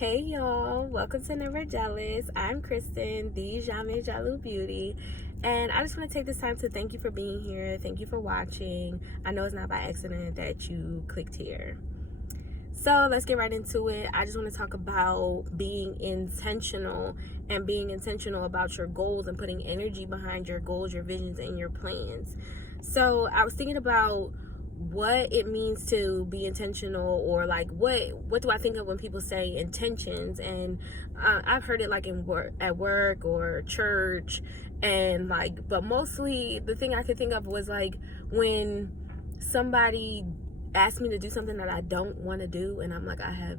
Hey y'all, welcome to Never Jealous. I'm Kristen, the Jamais Jaloux Beauty, and I just want to take this time to thank you for being here. Thank you for watching. I know it's not by accident that you clicked here. So let's get right into it. I just want to talk about being intentional and being intentional about your goals and putting energy behind your goals, your visions, and your plans. So I was thinking about what it means to be intentional, or like what do I think of when people say intentions. And I've heard it like in work, at work or church, and like, but mostly the thing I could think of was like when somebody asked me to do something that I don't want to do, and I'm like, I have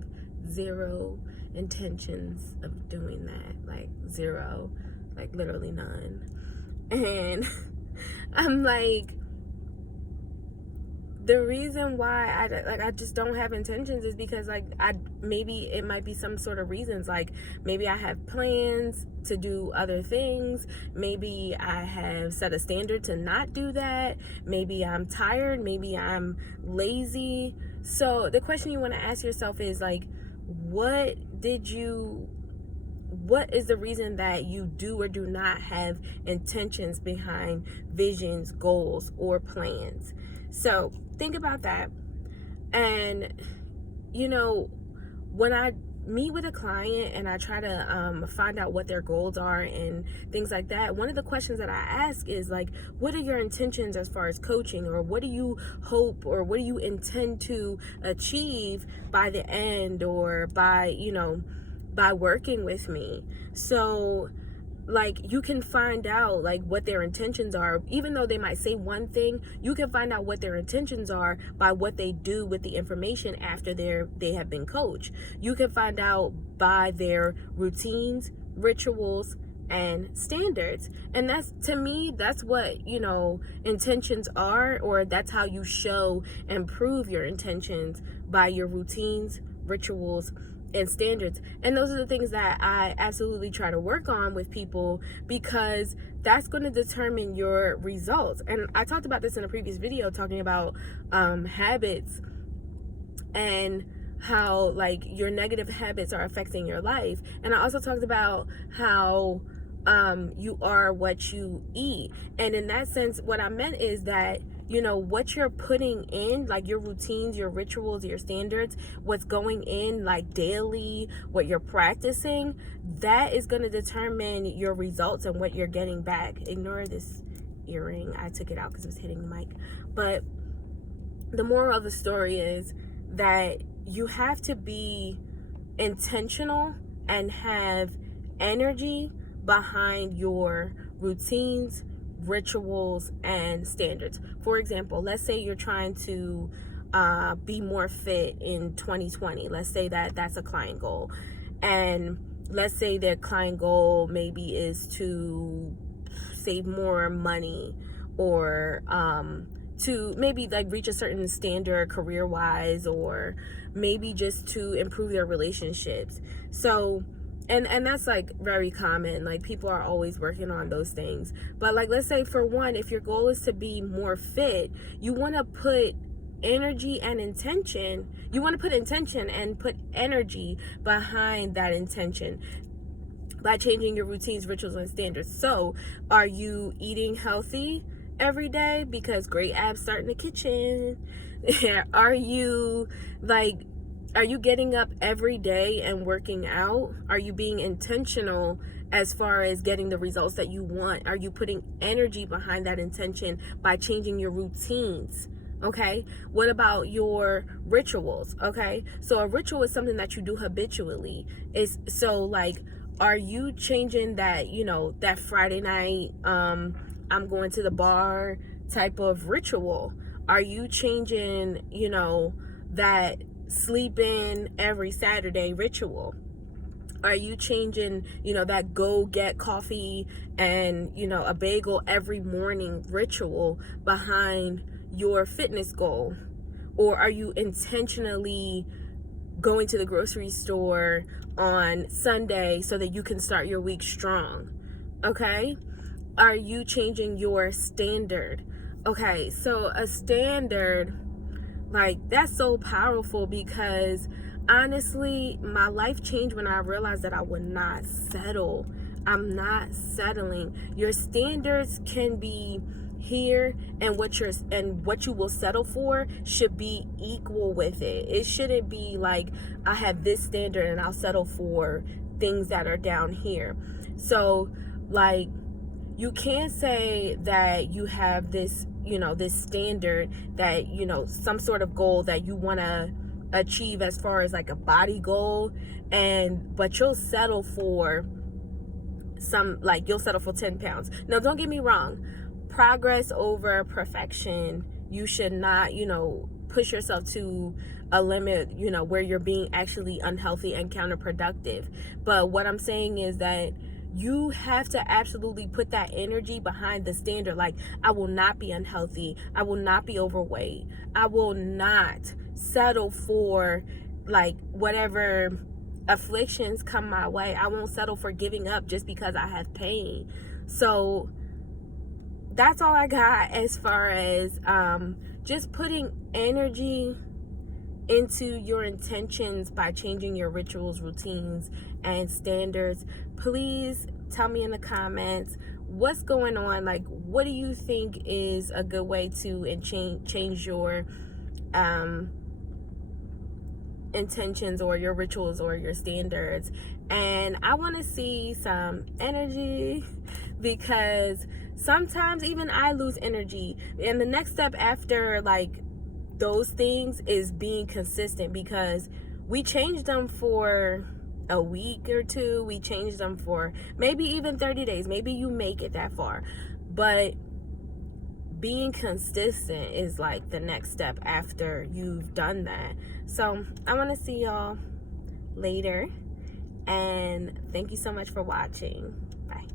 zero intentions of doing that, like zero, like literally none. And I'm like, the reason why I just don't have intentions is because maybe it might be some sort of reasons, like maybe I have plans to do other things, maybe I have set a standard to not do that, maybe I'm tired, maybe I'm lazy. So the question you want to ask yourself is like, what is the reason that you do or do not have intentions behind visions, goals, or plans? So think about that. And when I meet with a client and I try to find out what their goals are and things like that, one of the questions that I ask is like, what are your intentions as far as coaching, or what do you hope, or what do you intend to achieve by the end, or by working with me? So like, you can find out like what their intentions are. Even though they might say one thing, you can find out what their intentions are by what they do with the information after they have been coached. You can find out by their routines, rituals, and standards. And that's, to me, that's what intentions are, or that's how you show and prove your intentions, by your routines, rituals, and standards. And those are the things that I absolutely try to work on with people, because that's going to determine your results. And I talked about this in a previous video, talking about habits, and how like your negative habits are affecting your life. And I also talked about how you are what you eat. And in that sense, what I meant is that what you're putting in, like your routines, your rituals, your standards, what's going in like daily, what you're practicing, that is going to determine your results and what you're getting back. Ignore this earring, I took it out because it was hitting the mic. But the moral of the story is that you have to be intentional and have energy behind your routines, rituals, and standards. For example, let's say you're trying to be more fit in 2020. Let's say that that's a client goal. And let's say their client goal maybe is to save more money, or to maybe like reach a certain standard career wise, or maybe just to improve their relationships. So and that's like very common, like people are always working on those things. But like, let's say for one, if your goal is to be more fit, you want to put energy and intention, you want to put intention and put energy behind that intention by changing your routines, rituals, and standards. So are you eating healthy every day? Because great abs start in the kitchen. Are you getting up every day and working out? Are you being intentional as far as getting the results that you want? Are you putting energy behind that intention by changing your routines? Okay. What about your rituals? Okay. So a ritual is something that you do habitually. Are you changing that, that Friday night, I'm going to the bar type of ritual? Are you changing, that sleep in every Saturday ritual? Are you changing, that go get coffee and, a bagel every morning ritual behind your fitness goal? Or are you intentionally going to the grocery store on Sunday so that you can start your week strong? Okay? Are you changing your standard? Okay, so a standard, like, that's so powerful, because honestly, my life changed when I realized that I would not settle. I'm not settling. Your standards can be here, and what you will settle for should be equal with it. It shouldn't be like I have this standard and I'll settle for things that are down here. So like, you can't say that you have this, this standard, that, some sort of goal that you want to achieve as far as like a body goal, but you'll settle for you'll settle for 10 pounds. Now, don't get me wrong, progress over perfection. You should not, push yourself to a limit, where you're being actually unhealthy and counterproductive. But what I'm saying is that you have to absolutely put that energy behind the standard. Like, I will not be unhealthy. I will not be overweight. I will not settle for like whatever afflictions come my way. I won't settle for giving up just because I have pain. So that's all I got as far as just putting energy into your intentions by changing your rituals, routines, and standards. Please tell me in the comments what's going on. Like, what do you think is a good way to change your intentions or your rituals or your standards? And I want to see some energy, because sometimes even I lose energy, and the next step after like those things is being consistent, because we change them for a week or two, we change them for maybe even 30 days, maybe you make it that far, but being consistent is like the next step after you've done that. So I want to see y'all later, and thank you so much for watching. Bye.